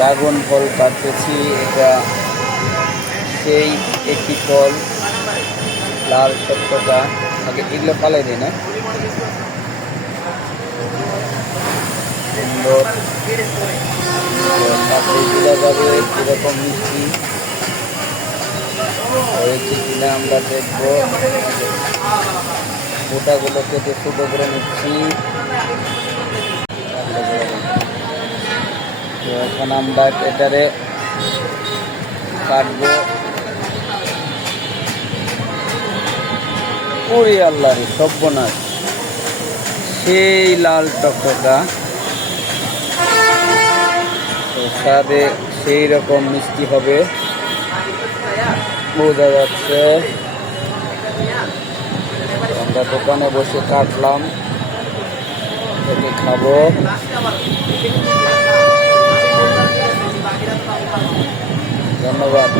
Dragon ফল কাটতেছি। এটা সেই একটি ফল, লাল টকটকা। আগে এগুলো ফালাই দিই না, সুন্দর কাটলে বোঝা যাবে কীরকম মিষ্টি হয়েছে কিনা। আমরা দেখবো। গোটাগুলো কেটে ছোটো করে নিচ্ছি। তো এখন আমরা এটারে কাটবো। ওরে আল্লাহ রে, সর্বনাশ! সেই লাল টকটকা, তো স্বাদে সেই রকম মিষ্টি হবে বোঝা যাচ্ছে। আমরা দোকানে বসে কাটলাম, এটাকে খাবো। ধন্যবাদ।